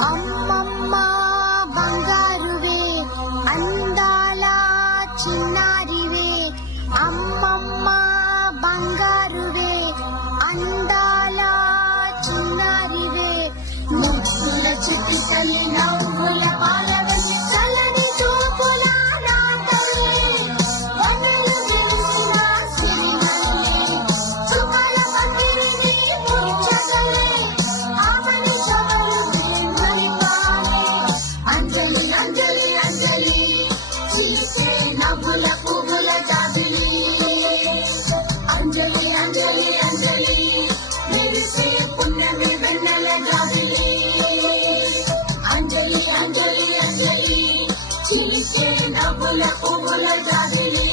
అమ్మమ్మ బంగారువే అందాల చిన్నారివే, అమ్మమ్మ బంగారువే అందాల చిన్నారివే, ముగ్గుల చిట్టి తల్లి నవ్వుల పాలవల్లి చల్లని చూపుల నా తల్లి, వన్నెలు వెలిసిన సిరిమల్లి సుమల పందిరిని ముచ్చటలే, ఆమని చవలు అంజలి అంజలి అంజలి చీసే నవ్వుల పువ్వుల జాబిలి, అంజలి అంజలి అంజలి మెరిసే పున్నమి వెన్నెల జాబిలి, అంజలి అంజలి అంజలి చీసే నవ్వుల పువ్వుల జాబిలి.